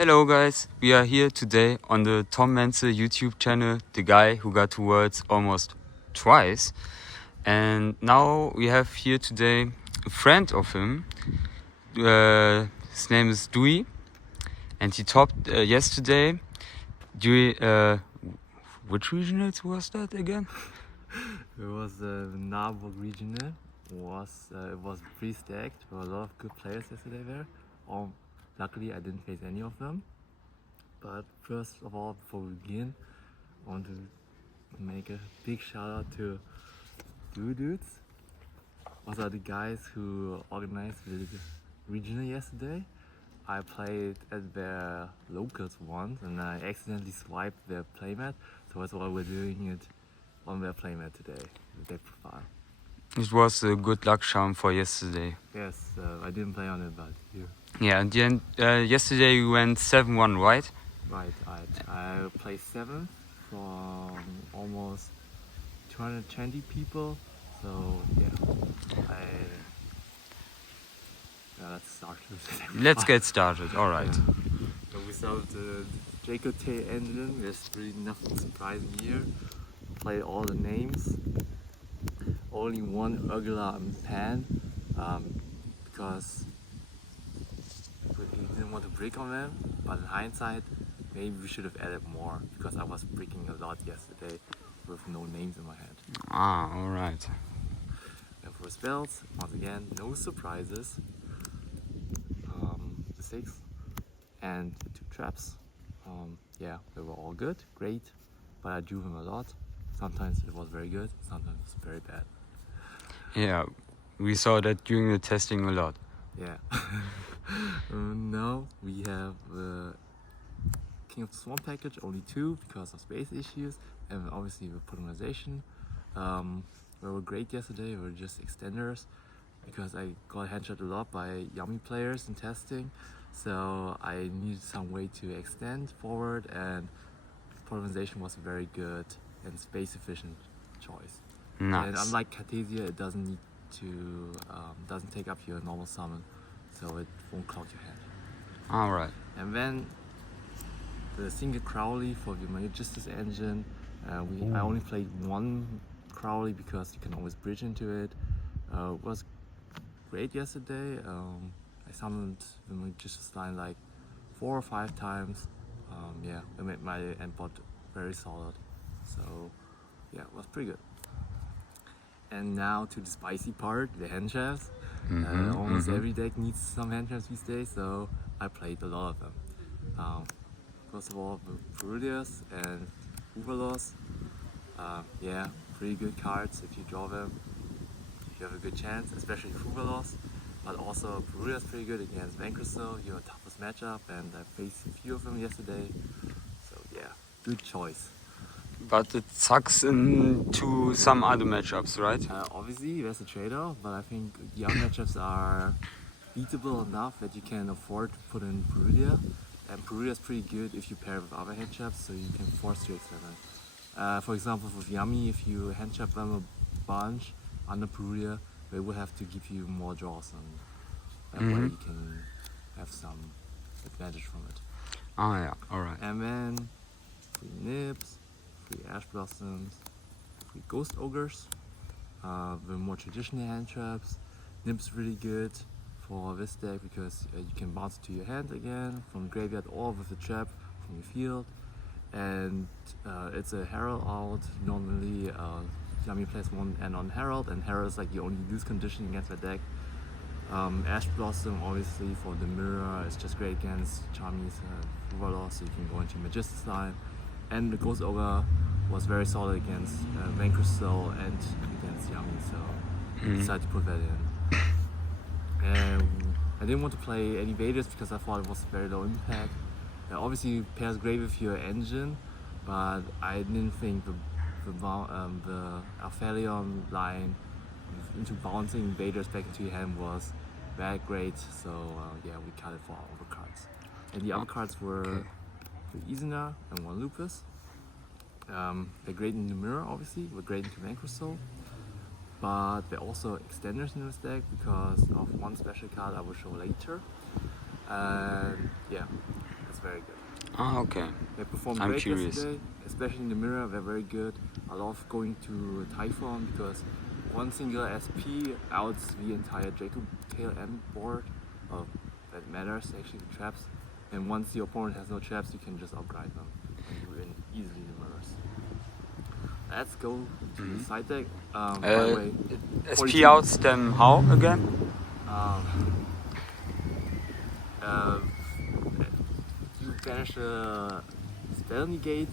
Hello guys, we are here today on the Tom Menzel YouTube channel, the guy who got to Worlds almost twice. And now we have here today a friend of him. His name is Duy, and he topped yesterday. Duy, which regionals was that again? It was the Nabburg regional. It was pre-stacked. There were a lot of good players yesterday there. Luckily, I didn't face any of them. But first of all, before we begin, I want to make a big shout out to Dudes. Those are the guys who organized the regional yesterday. I played at their locals once and I accidentally swiped their playmat, so that's why we're doing it on their playmat today, the deck profile. It was a good luck charm for yesterday. Yes, I didn't play on it, but you. Yeah, and then yesterday we went 7-1, right? Right, I played 7th from almost 220 people, so yeah, let's start. Let's get started, alright. So we started the Dragon Tail engine. There's really nothing surprising here. Played all the names. Only one Urgula and Pan, because we didn't want to break on them, but in hindsight, maybe we should have added more, because I was breaking a lot yesterday with no names in my head. Ah, alright. And for spells, once again, no surprises. The 6 and the 2 traps. Yeah, they were all good, great, but I drew them a lot. Sometimes it was very good, sometimes it was very bad. Yeah, we saw that during the testing a lot. Yeah. Now we have the King of the Swarm package, only 2 because of space issues, and obviously the polymerization. They were great yesterday, they were just extenders because I got handshot a lot by Yummy players in testing, so I needed some way to extend forward, and polymerization was a very good and space efficient choice. Nice. And unlike Cartesia, it doesn't need to doesn't take up your normal summon, so it won't clog your hand. Alright. And then the single Crowley for the Magistus engine. I only played one Crowley because you can always bridge into it. It was great yesterday. I summoned the Magistus line like 4 or 5 times. Yeah, I made my endbot very solid. So yeah, it was pretty good. And now to the spicy part, the hand traps. Almost every deck needs some hand traps these days, so I played a lot of them. First of all, the Perulias and Uvalos. Yeah, pretty good cards if you draw them. You have a good chance, especially Uvalos. But also Perulia's pretty good against Vanquisel, your toughest matchup, and I faced a few of them yesterday. So yeah, good choice. But it sucks into some other matchups, right? Obviously, there's a trade-off, but I think the other matchups are beatable enough that you can afford to put in Perulia. And Perulia is pretty good if you pair it with other hand traps, so you can force trades them. For example, with Yummy, if you hand trap them a bunch under Perulia, they will have to give you more draws, and that way you can have some advantage from it. Oh yeah, alright. And then 3 Nips, 3 Ash Blossoms, 3 Ghost Ogres, the more traditional hand traps. Nips really good for this deck because you can bounce it to your hand again from the graveyard or with the trap from your field. And it's a Herald out. Normally Yummy plays 1 and on Herald, and Herald is like your only lose condition against the deck. Ash Blossom obviously for the mirror is just great against Charmies and Uvalos, so you can go into Magistus line. And the Ghost Ogre was very solid against Vanquisel and against Yummy, so I decided to put that in. And I didn't want to play any Vaders because I thought it was very low impact. Obviously it pairs great with your engine, but I didn't think the Alphalion line into bouncing Vaders back into your hand was that great, so yeah, we cut it for all the cards. And the other cards were 3 Izuna and 1 Lupus. They're great in the mirror, obviously, they're great into Vanquisel, but they're also extenders in this deck because of one special card I will show later. And yeah, it's very Ah, okay. They performed I'm great curious. yesterday, especially in the mirror. They're very good. I love going to Typhon because one single SP outs the entire Dragon Tail board. Oh, that matters actually, the traps. And once the opponent has no traps, you can just outgrind them and you win easily the mirrors. Let's go to the side deck. By the way, SP outs them how again? You banish a spell negate,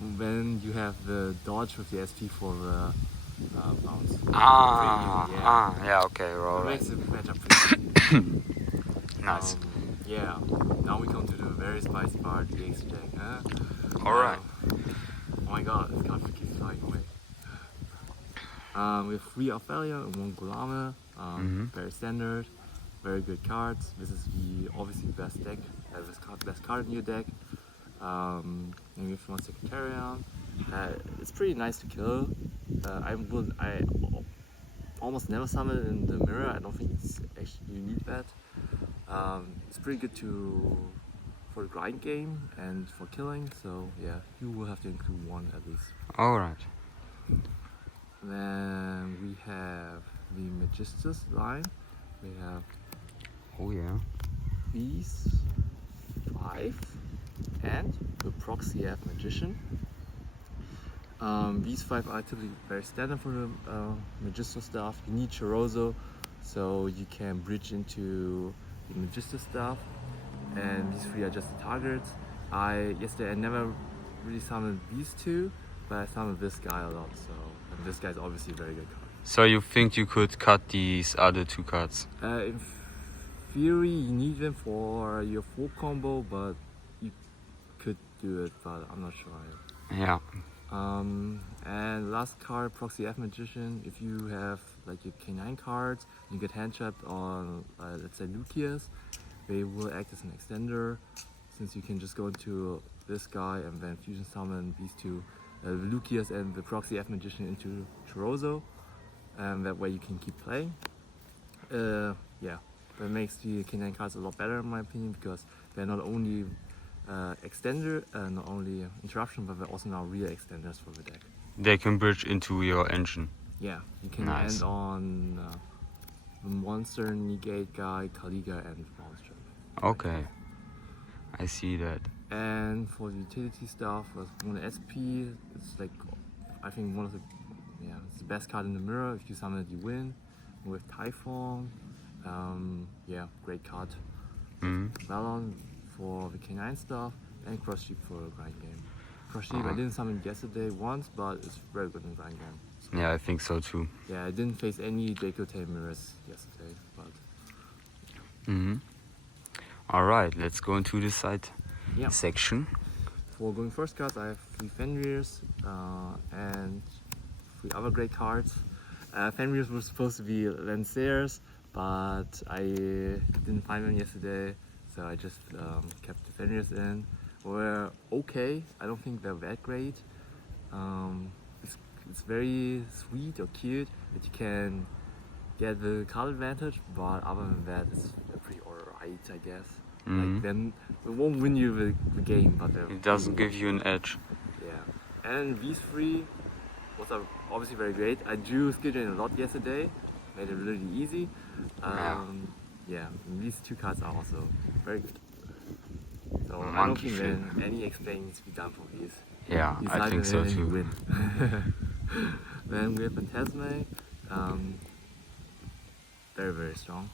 and then you have the dodge with the SP for the bounce. Yeah, okay, That alright. makes the matchup pretty Nice. yeah, now we come to the very spicy part, the ace deck. Alright. Oh my god, this card keeps flying away. We have 3 Ophelia and 1 Gulame. Very standard, very good cards. This is obviously the best deck, best card in your deck. And we have 1 Secretarian. It's pretty nice to kill. I almost never summon it in the mirror. I don't think you need that. It's pretty good for the grind game and for killing. So yeah, you will have to include 1 at least. Alright. Then we have the Magistus line. We have Oh yeah. these 5 and the Proxy F Magician. These 5 are typically very standard for the Magistus stuff. You need Chorozo, so you can bridge into the Magistus stuff. And these 3 are just the targets. Yesterday I never really summoned these 2, but I summoned this guy a lot. So and this guy's obviously a very good card. So you think you could cut these other 2 cards? In theory, you need them for your full combo, but you could do it, but I'm not sure. Yeah. And last card, Proxy F Magician. If you have like your K9 cards, you get hand trapped on, let's say Lucius, they will act as an extender. Since you can just go into this guy and then fusion summon these 2, the Lucius and the Proxy F Magician into Chorozo, and that way you can keep playing. Yeah, that makes the K9 cards a lot better in my opinion because they're not only extender, not only interruption, but they're also now real extenders for the deck. They can bridge into your engine. Yeah, you can Nice. end on the monster negate guy, Kaliga, and monster. Okay. I see that. And for the utility stuff, with 1 SP, it's like I think it's the best card in the mirror. If you summon it, you win. With Typhon, yeah, great card. Valon for the K9 stuff, and Cross Sheep for a grind game. Cross Sheep I didn't summon it yesterday once, but it's very good in grind game. So, Yeah, I think so too. yeah, I didn't face any Dragon Tail mirrors yesterday, but Alright, let's go into the side yeah. section. For going first cards, I have 3 Fenrirs and 3 other great cards. Fenrirs were supposed to be Lancers, but I didn't find them yesterday, so I just kept the Fenrirs in. Were okay, I don't think they're that great. It's very sweet or cute that you can get the card advantage, but other than that, it's pretty alright, I guess. Like then it won't win you the game, but It doesn't give you an edge. yeah. And these 3 was obviously very great. I drew Skidgen a lot yesterday, made it really easy. Yeah, and these 2 cards are also very good. So I don't think then any explaining needs to be done for these. Yeah, I think so too. Win. Then we have Phantasme. Very, very strong,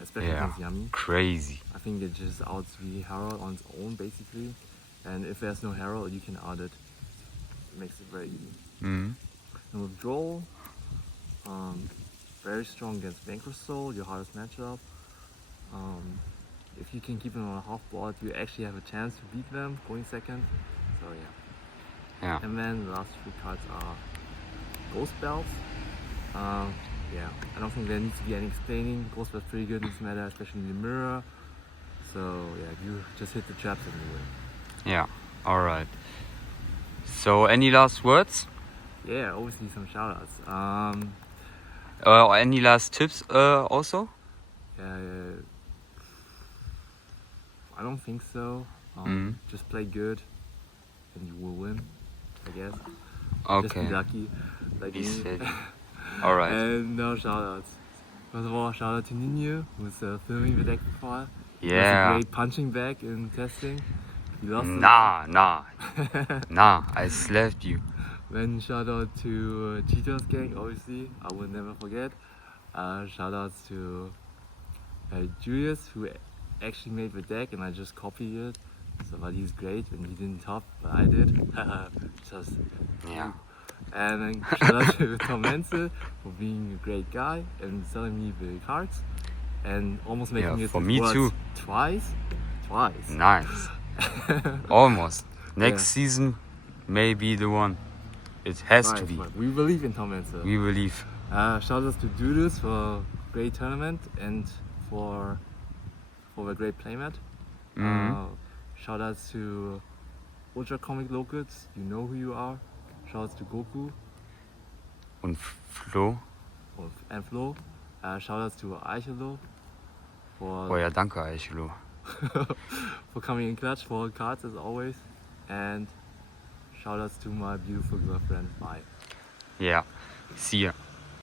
especially against Yami. Crazy. I think it just outs the Herald on its own basically, and if there's no Herald, you can out it. It makes it very easy. And with Droll, very strong against Vanquish Soul, your hardest matchup. If you can keep them on a half board, you actually have a chance to beat them going second. So yeah. And then the last 3 cards are Ghost Belts. Yeah, I don't think there needs to be any explaining. Ghost Belt's pretty good in this meta, especially in the mirror. So yeah, you just hit the traps and you win. Yeah, alright. So any last words? Yeah, obviously some shoutouts. Any last tips also? I don't think so. Just play good, and you will win. I guess. Just be Okay. lucky, like Be me. safe. All right. And now shoutouts. First of all, shout out to Ninja, who's filming the deck before. He was a Yeah. great punching bag in testing. He lost it. Nah. I slapped you. Then shout out to Cheetos Gang, obviously, I will never forget. Shout outs to Julius, who actually made the deck and I just copied it. So, but he's great and he didn't top, but I did. Just Yeah. And then shout out to Tom Menzel for being a great guy and selling me the cards and almost making it for with me words too. Twice. Nice. Almost. Next season may be the one. It has to be. Right. We believe in Tom Menzel. We believe. Shout out to Dudus for great tournament and for a great playmat. Shout out to Ultra Comic Locals, you know who you are. Shout out to Goku Und Flo. and Flo. Shout out to Eichelo for Oh ja, danke, Eichelo. for coming in clutch for cards as always. And shout outs to my beautiful girlfriend. Bye. Yeah. See ya.